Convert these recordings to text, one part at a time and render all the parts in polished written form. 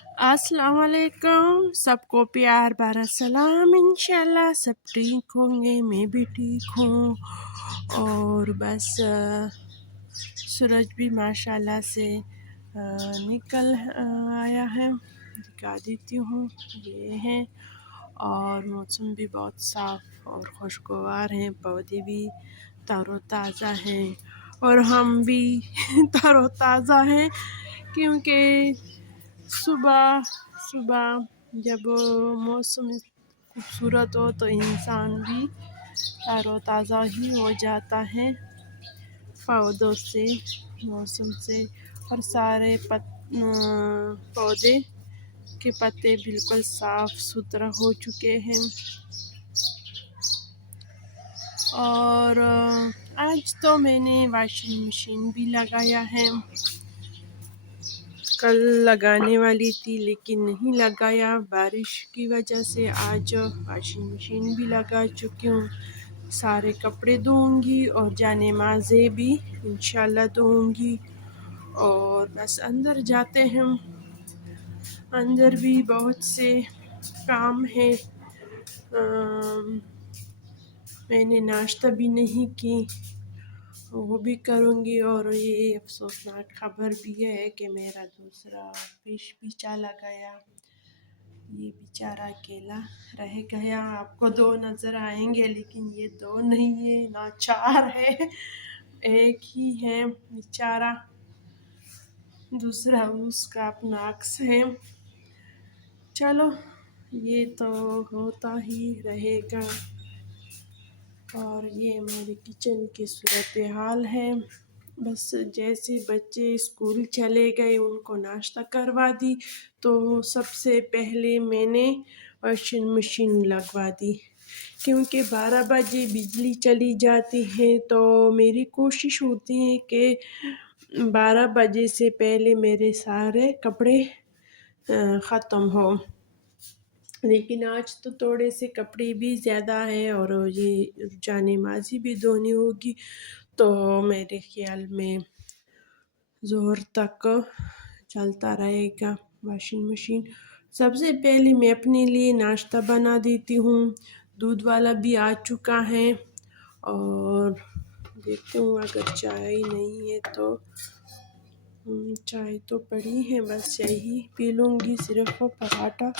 अस्सलाम वालेकुम, सबको प्यार भरा सलाम। इंशाल्लाह सब ठीक होंगे, मैं भी ठीक हूँ। और बस सूरज भी माशाल्लाह से निकल आया है, दिखा देती हूँ। ये है, और मौसम भी बहुत साफ़ और खुशगवार है, पौधे भी तरोताज़ा हैं और हम भी तरोताज़ा हैं, क्योंकि सुबह सुबह जब मौसम खूबसूरत हो तो इंसान भी तरोताज़ा ही हो जाता है, पौधों से, मौसम से। और सारे पौधे के पत्ते बिल्कुल साफ़ सुथरा हो चुके हैं। और आज तो मैंने वॉशिंग मशीन भी लगाया है, कल लगाने वाली थी लेकिन नहीं लगाया बारिश की वजह से। आज वॉशिंग मशीन भी लगा चुकी हूँ, सारे कपड़े धोऊंगी और जाने माज़े भी इंशाल्लाह धोऊंगी। और बस अंदर जाते हैं, अंदर भी बहुत से काम है। मैंने नाश्ता भी नहीं की, वो भी करूँगी। और ये अफसोसनाक खबर भी है कि मेरा दूसरा फिश भी चला गया, ये बेचारा अकेला रह गया। आपको दो नज़र आएंगे लेकिन ये दो नहीं है, ना चार है, एक ही है बेचारा, दूसरा उसका अपना अक्स है। चलो, ये तो होता ही रहेगा। और ये मेरे किचन की सूरत हाल है। बस जैसे बच्चे स्कूल चले गए, उनको नाश्ता करवा दी, तो सबसे पहले मैंने वॉशिंग मशीन लगवा दी, क्योंकि 12 बजे बिजली चली जाती है। तो मेरी कोशिश होती है कि 12 बजे से पहले मेरे सारे कपड़े ख़त्म हो। लेकिन आज तो थोड़े से कपड़े भी ज़्यादा है और ये जाने माज़ी भी धोनी होगी, तो मेरे ख्याल में ज़ोहर तक चलता रहेगा वॉशिंग मशीन। सबसे पहले मैं अपने लिए नाश्ता बना देती हूँ, दूध वाला भी आ चुका है। और देखती हूँ, अगर चाय नहीं है तो चाय तो पड़ी है, बस यही पी लूँगी। सिर्फ पराठा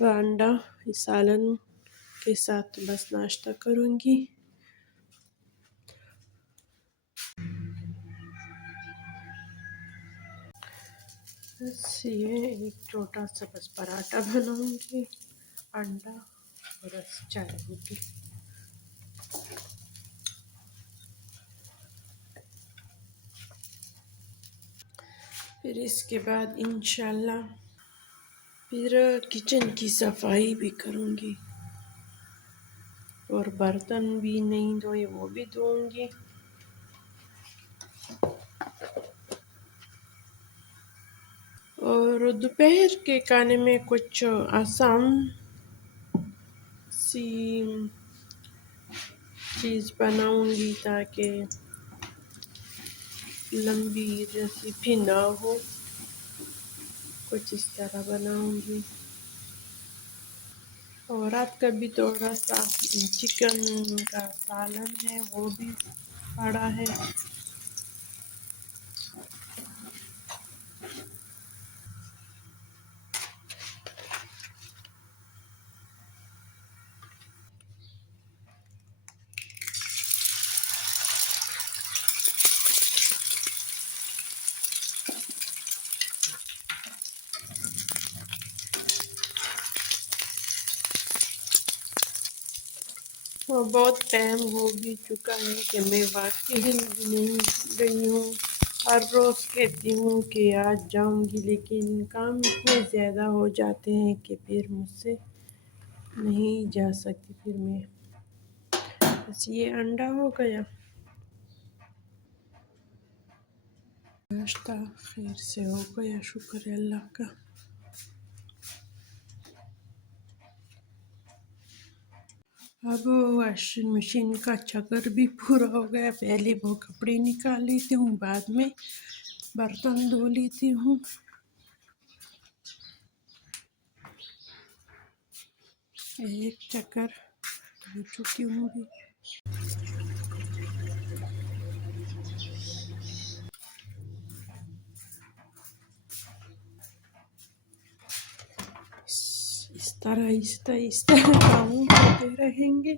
और अंडा सालन के साथ बस नाश्ता करूँगी। बस ये एक छोटा सा बस पराठा बनाऊँगी, अंडा और बस चाय होगी। फिर इसके बाद इंशाल्लाह फिर किचन की सफाई भी करूँगी, और बर्तन भी नहीं धोए वो भी धोऊँगी। और दोपहर के खाने में कुछ आसान सी चीज़ बनाऊँगी ताकि लंबी रेसिपी ना हो, कुछ इस तरह बनाऊँगी। और रात का भी थोड़ा सा चिकन का सालन है, वो भी पड़ा है। और बहुत टाइम हो भी चुका है कि मैं वाकई ही नहीं गई हूँ। हर रोज़ कहती हूँ कि आज जाऊँगी, लेकिन काम इतने ज़्यादा हो जाते हैं कि फिर मुझसे नहीं जा सकती। फिर मैं बस ये अंडा हो गया, नाश्ता खैर से हो गया, शुक्र है अल्लाह का। अब वॉशिंग मशीन का चक्कर भी पूरा हो गया। पहले वो कपड़े निकाल लेती हूँ, बाद में बर्तन धो लेती हूँ। एक चक्कर धो चुकी हूँ भी। इस तरह काम होते रहेंगे।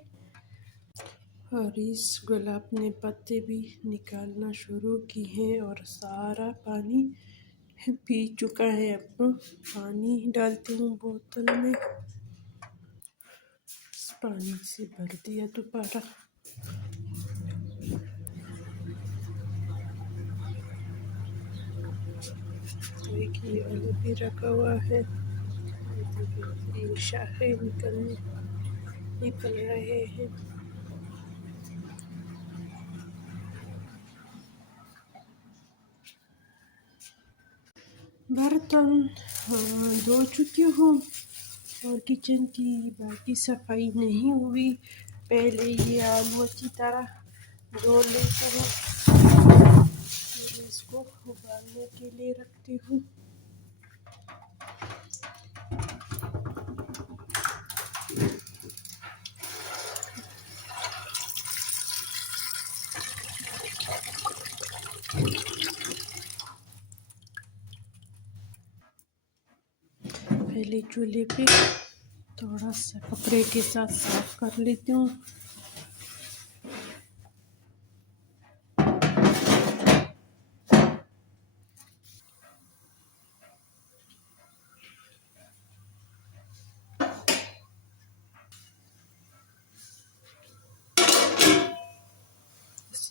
और इस गुलाब ने पत्ते भी निकालना शुरू किए हैं और सारा पानी पी चुका है। अब पानी डालती हूँ बोतल में। इस पानी से भर दिया दोबारा। एक ये वाला भी रखा हुआ है। ये शाखे निकल रहे हैं। बर्तन धो चुकी हूँ और किचन की बाकी सफाई नहीं हुई। पहले ये आलू अच्छी तरह धो लेती हूँ, फिर इसको उबालने के लिए रखती हूँ। पहले चूल्हे पे थोड़ा सा कपड़े के साथ साफ कर लेती हूँ।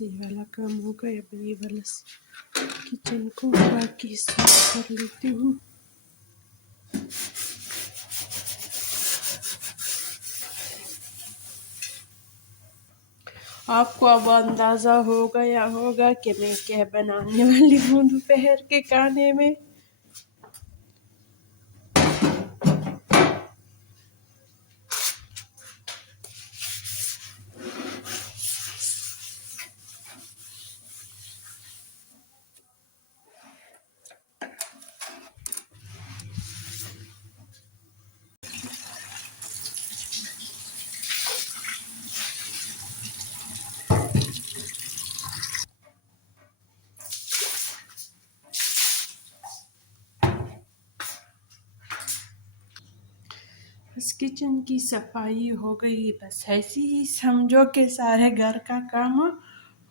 ये वाला काम हो गया। अब ये वाला किचन को बाकी साफ कर लेती हूँ। आपको अब अंदाज़ा हो गया होगा कि मैं क्या बनाने वाली हूँ दोपहर के खाने में। बस किचन की सफाई हो गई। बस ऐसी ही समझो कि सारे घर का काम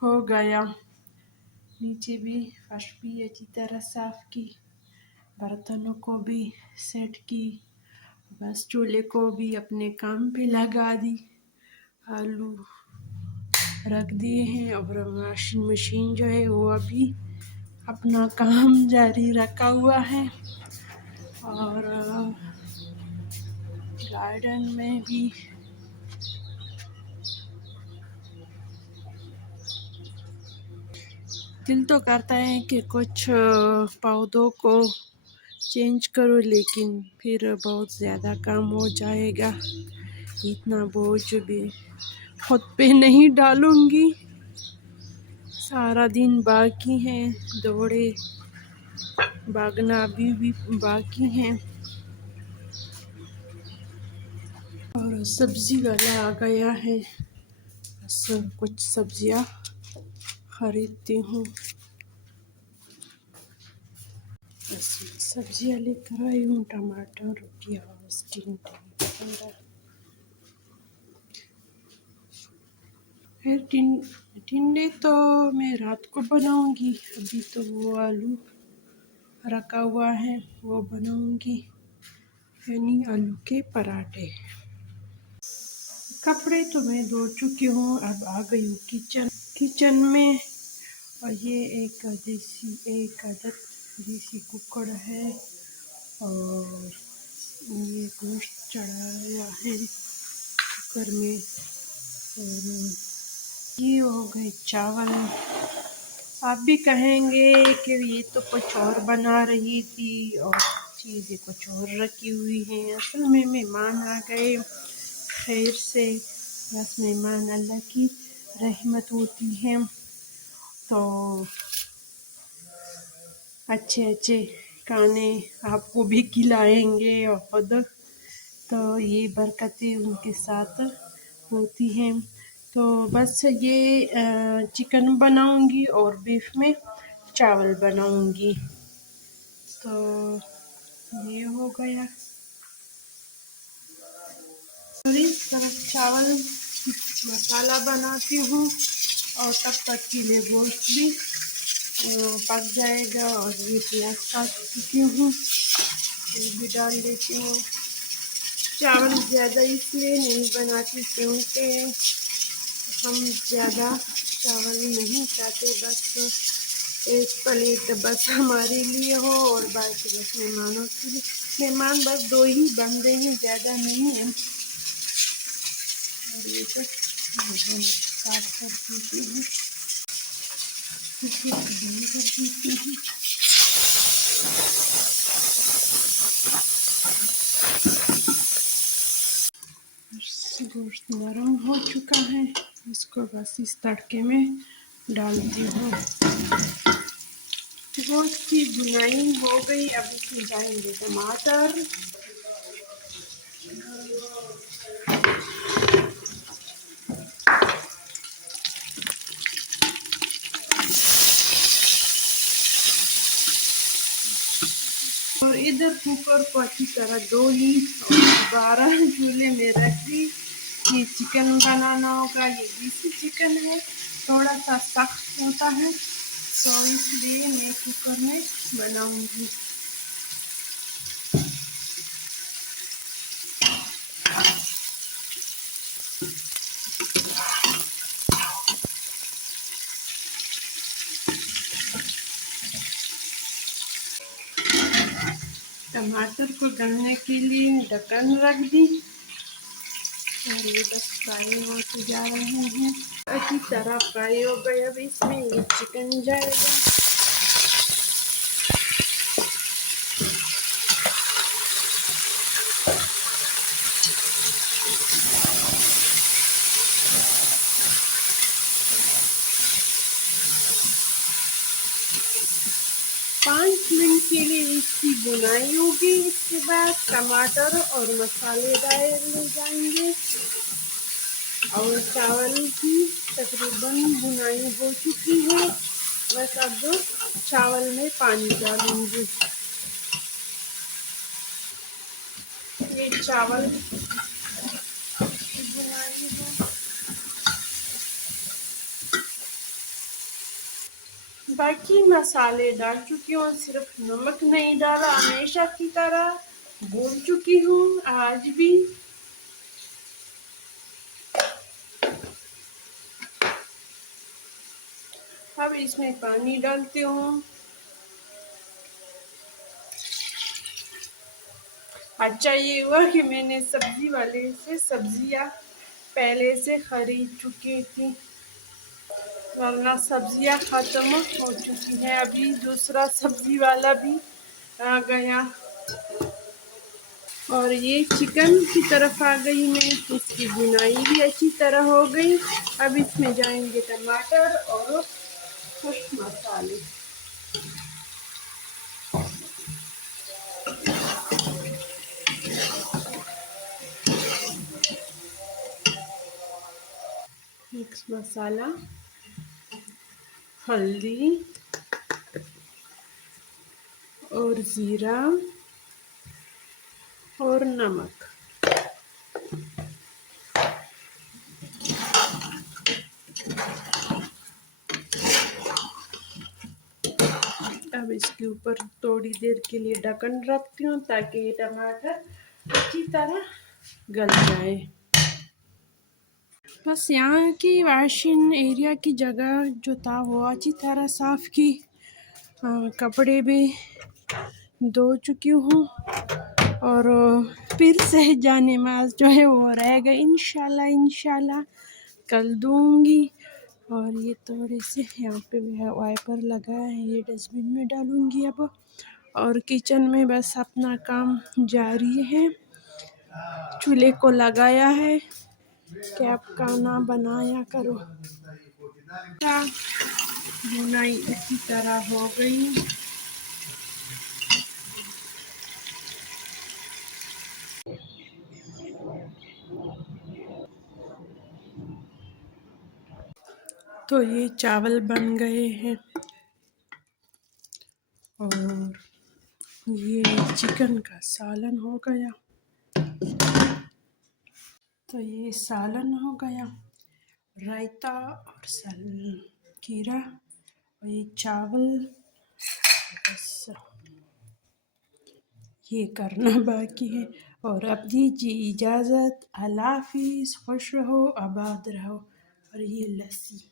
हो गया। नीचे भी फर्श भी अच्छी तरह साफ की, बर्तनों को भी सेट की, बस चूल्हे को भी अपने काम पे लगा दी। आलू रख दिए हैं और वॉशिंग मशीन जो है वो अभी अपना काम जारी रखा हुआ है। और गार्डन में भी दिल तो करता है कि कुछ पौधों को चेंज करो, लेकिन फिर बहुत ज़्यादा काम हो जाएगा। इतना बोझ भी खुद पे नहीं डालूंगी। सारा दिन बाकी है, दौड़े भागना अभी भी बाकी है। और सब्जी वाला आ गया है, बस कुछ सब्जियां खरीदती हूँ। बस सब्जियां लेकर आई हूँ, टमाटर, प्याज, फिर टिंडे तो मैं रात को बनाऊंगी। अभी तो वो आलू रखा हुआ है, वो बनाऊंगी, यानी आलू के पराठे। कपड़े तो मैं धो चुकी हूँ। अब आ गई हूँ किचन में। और ये एक देसी कुकर है और ये गोश्त चढ़ाया है कुकर में। और ये हो गए चावल। आप भी कहेंगे कि ये तो कुछ और बना रही थी और चीज़ें कुछ और रखी हुई हैं। असल में मेहमान आ गए खैर से। बस मेहमान अल्लाह की रहमत होती है, तो अच्छे अच्छे खाने आपको भी खिलाएंगे और खुद तो ये बरकतें उनके साथ होती हैं। तो बस ये चिकन बनाऊंगी और बीफ में चावल बनाऊंगी। तो ये हो गया। और इस तरफ चावल मसाला बनाती हूँ और तब तक के लिए गोश्त भी पक जाएगा। और ये प्याज काट चुकी हूँ, ये भी डाल देती हूँ। चावल ज़्यादा इसलिए नहीं बनाती क्योंकि हम ज़्यादा चावल नहीं खाते, बस एक प्लेट बस हमारे लिए हो और बाकी बस मेहमानों के लिए। मेहमान बस 2 ही बंदे हैं, ज़्यादा नहीं है। और ये तो काट कर देती हूँ, बंद कर देती हूँ। गोश्त नरम हो चुका है, इसको बस इस तड़के में डालती हूँ। गोश्त की भुनाई हो गई, अब इसमें जाएंगे टमाटर। और इधर कुकर को अच्छी तरह धो ली और 12 चूल्हे में रख दी। ये चिकन बनाना होगा, ये देसी चिकन है, थोड़ा सा सख्त होता है, तो इसलिए मैं कुकर में बनाऊंगी। टमाटर को गलने के लिए ढक्कन रख दी और ये बस फ्राई होते जा रहे हैं। अच्छी तरह फ्राई हो गए, अब इसमें ये चिकन जाएगा। 5 मिनट के लिए इसकी भुनाई होगी। इसके बाद टमाटर और मसाले डाले जाएंगे और चावल की तकरीबन भुनाई हो चुकी है। बस अब चावल में पानी डालूंगी। ये चावल की भुनाई है। बाकी मसाले डाल चुकी हूँ, सिर्फ नमक नहीं डाला, हमेशा की तरह भूल चुकी हूँ आज भी। अब इसमें पानी डालती हूँ। अच्छा ये हुआ कि मैंने सब्जी वाले से सब्जियाँ पहले से खरीद चुकी थी, वरना सब्जियाँ ख़त्म हो चुकी हैं। अभी दूसरा सब्जी वाला भी आ गया और ये चिकन की तरफ आ गई मैं। इसकी भुनाई भी अच्छी तरह हो गई। अब इसमें जाएंगे टमाटर और कुछ मसाले। मिक्स मसाला, हल्दी और ज़ीरा और नमक। अब इसके ऊपर थोड़ी देर के लिए ढक्कन रखती हूँ ताकि ये टमाटर अच्छी तरह गल जाए। बस यहाँ की वॉशिंग एरिया की जगह जो था वो अच्छी तरह साफ़ की। कपड़े भी धो चुकी हूँ और फिर से जाने नमाज जो है वो रह गई। इंशाल्लाह कल दूँगी। और ये थोड़े से यहाँ पे वाइपर लगा है, ये डस्टबिन में डालूँगी अब। और किचन में बस अपना काम जारी है। चूल्हे को लगाया है कि अब खाना बनाया करो। भुनाई अच्छी तरह हो गई। तो ये चावल बन गए हैं और ये चिकन का सालन हो गया। तो ये सालन हो गया, रायता और खीरा और ये चावल। बस ये करना बाकी है। और अब दीजिए इजाज़त, अल्लाह हाफिज़, खुश रहो आबाद रहो। और ये लस्सी।